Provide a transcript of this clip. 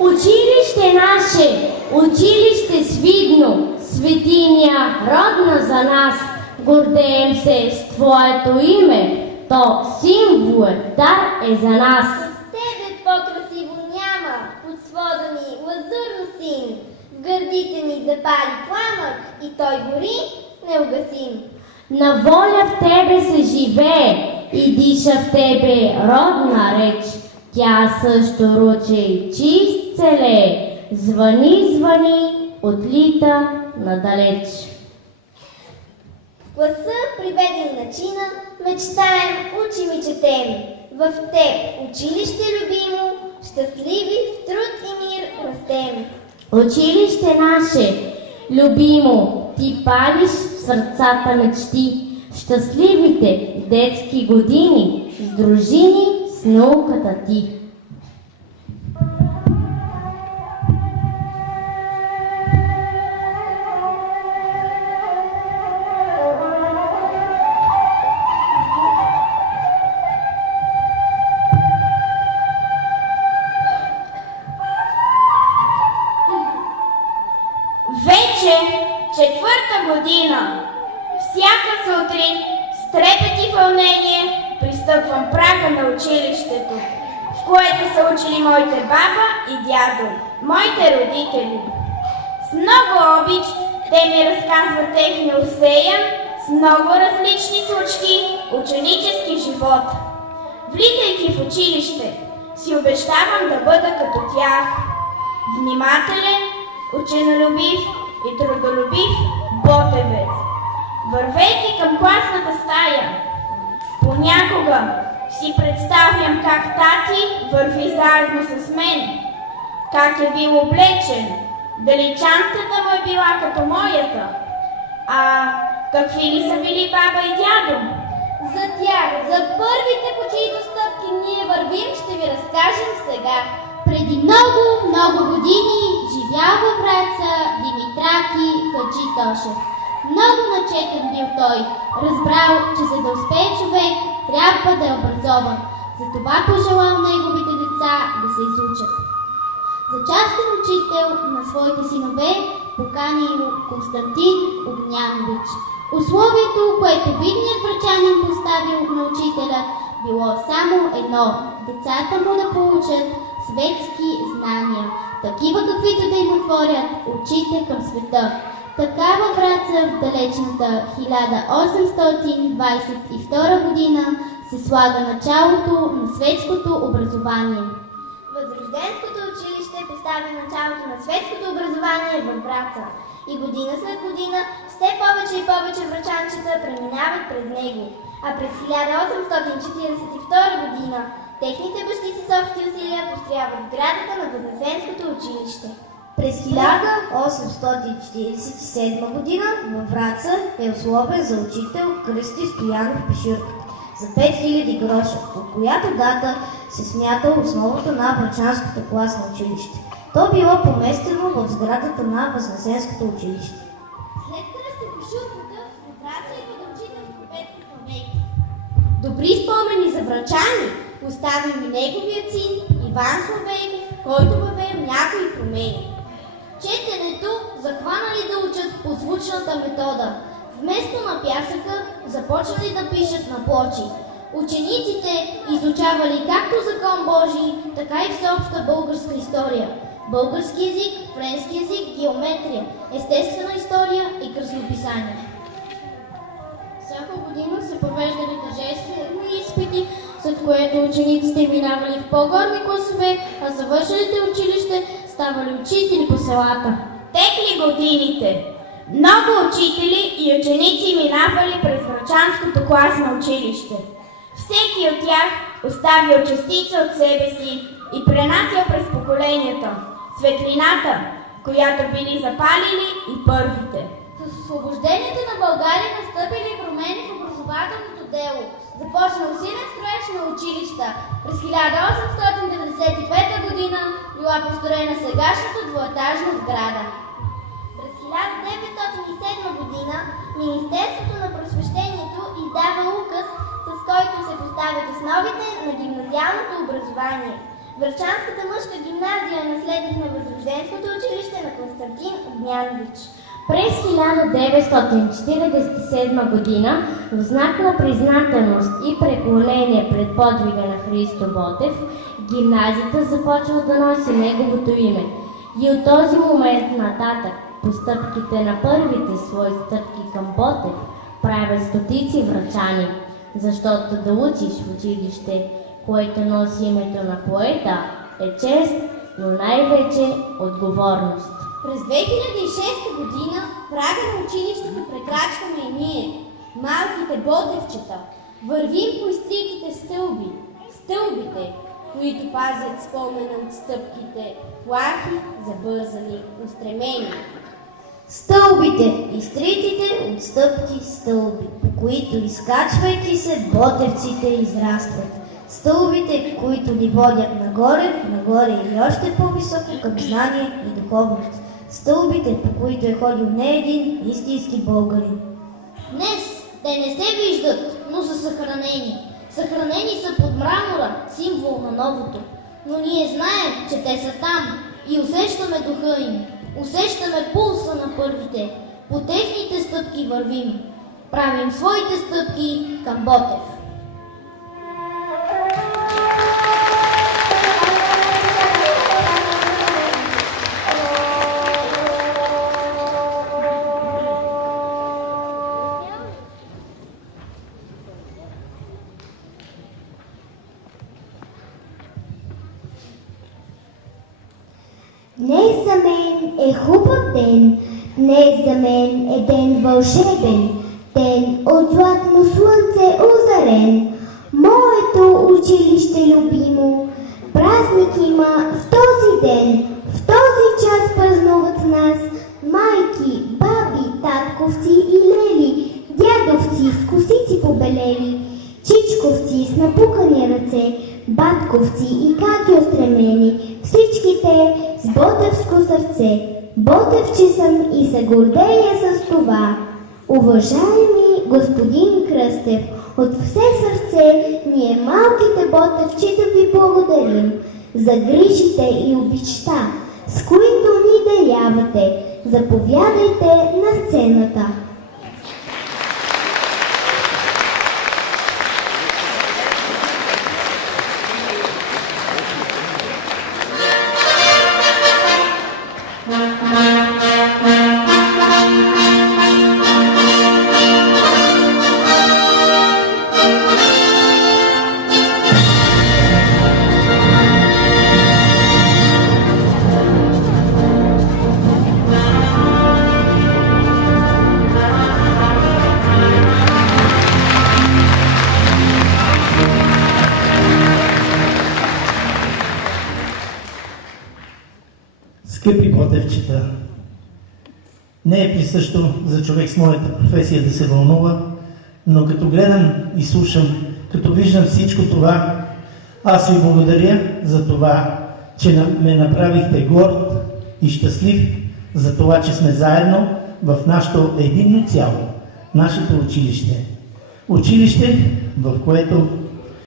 Училище наше, училище свидно, светиня родна за нас, гордеем се с Твоето име, то символ, дар е за нас. Тебе по-красиво няма, под свода ни лазурно син, в гърдите ни запали пламък и той гори неугасим. На воля в Тебе се живее и диша в Тебе родна реч. Тя също ручей чист целее, звъни, звъни, отлита надалеч. В класа, приведени на чина, мечтаем, учим и четем. В теб, училище любимо, щастливи в труд и мир растем. Училище наше, любимо, ти палиш в сърцата мечти, щастливите детски години, с дружини с науката ти. Вече четвърта година. Всяка сутрин с трепет и вълнение пристъпвам прага на училището, в което са учили моите баба и дядо, моите родители. С много обич те ми разказват техния усеян с много различни случки ученически живот. Влизайки в училище, си обещавам да бъда като тях. Внимателен, ученолюбив и трудолюбив ботевец. Вървейки към класната стая, понякога си представям как тати върви заедно с мен, как е бил облечен, дали чантата му е била като моята, а какви ли са били баба и дядо. За тях, за първите, по чиито стъпки ние вървим, ще ви разкажем сега. Преди много, много години живял във Враца Димитраки Хаджи Тошев. Много начетен бил той. Разбрал, че за да успее човек, трябва да е образован. Затова пожелал неговите деца да се изучат. За частен учител на своите синове поканил Константин Огнянович. Условието, което видният врачанин поставил на учителя, било само едно – децата му да получат светски знания, такива каквито да им отворят очите към света. Така във Враца в далечната 1822 година се слага началото на светското образование. Възрожденското училище поставя началото на светското образование във Враца и година след година все повече и повече врачанчета преминават през него. А през 1842 година техните бащи с общи усилия построяват сградата на Възнесенското училище. През 1847 година във Враца е условен за учител Кръсти Стоянов Пешурка за 5000 гроша, от която дата се смята основата на врачанското класно училище. То било поместено в сградата на Възнесенското училище. След Кръсти Пешурката в Враца идва да учителство Петко Славейков. Добри спомени за врачани оставим и неговият син Иван Славейков, който въвел някои промени. Четенето захванали да учат по звучната метода. Вместо на пясъка започнали да пишат на плочи. Учениците изучавали както закон Божий, така и всеобща българска история, български език, френски език, геометрия, естествена история и кръстописание. Всяка година се провеждали тържествени изпити, след което учениците минавали в по-горни класове, а завършилите училище ставали учители по селата. Текли годините. Много учители и ученици минавали през врачанското класно училище. Всеки от тях оставил частица от себе си и пренасял през поколенията светлината, която били запалили и първите. С освобождението на България настъпили промени в образователното дело. Започна усилен строеж на училища. През 1895 година била построена сегашната двуетажна сграда. През 1907 година Министерството на просвещението издава указ, с който се поставят основите на гимназиалното образование. Врачанската мъжка гимназия е наследник на Възрожденското училище на Константин Огнянович. През 1947 година, в знак на признателност и преклонение пред подвига на Христо Ботев, гимназията започва да носи неговото име. И от този момент нататък постъпките на първите свои стъпки към Ботев правят стотици врачани, защото да учиш в училище, което носи името на поета, е чест, но най-вече отговорност. През 2006 година прага на училището прекрачваме и ние, малките ботевчета. Вървим по изтритите стълби, стълбите, които пазят спомена от стъпките, плахи, забързани, устремени. Стълбите, изтритите от стъпки стълби, по които изкачвайки се, ботевците израстват. Стълбите, които ни водят нагоре, нагоре и още по-високо към знание и духовност. Стълбите, по които е ходил не един истински българин. Днес те не се виждат, но са съхранени. Съхранени са под мрамора, символ на новото. Но ние знаем, че те са там и усещаме духа им. Усещаме пулса на първите. По техните стъпки вървим. Правим своите стъпки към Ботев. Днес за мен е хубав ден, днес за мен е ден вълшебен, ден от златно слънце озарен. Моето училище любимо, празник има в този ден, в този час празнуват с нас майки, баби, татковци и лели, дядовци с косици побелели, чичковци с напукани ръце, батковци и каки устремени, всичките с ботевско сърце. Ботевче съм и се гордея с това. Уважаеми господин Кръстев, от все сърце ние малките ботевчета ви благодарим за грижите и обичта, с които ни дарявате. Заповядайте на сцената. Скъпи ботевчета, не е присъщо за човек с моята професия да се вълнува, но като гледам и слушам, като виждам всичко това, аз ви благодаря за това, че ме направихте горд и щастлив, за това, че сме заедно в нашето единно цяло, нашето училище. Училище, в което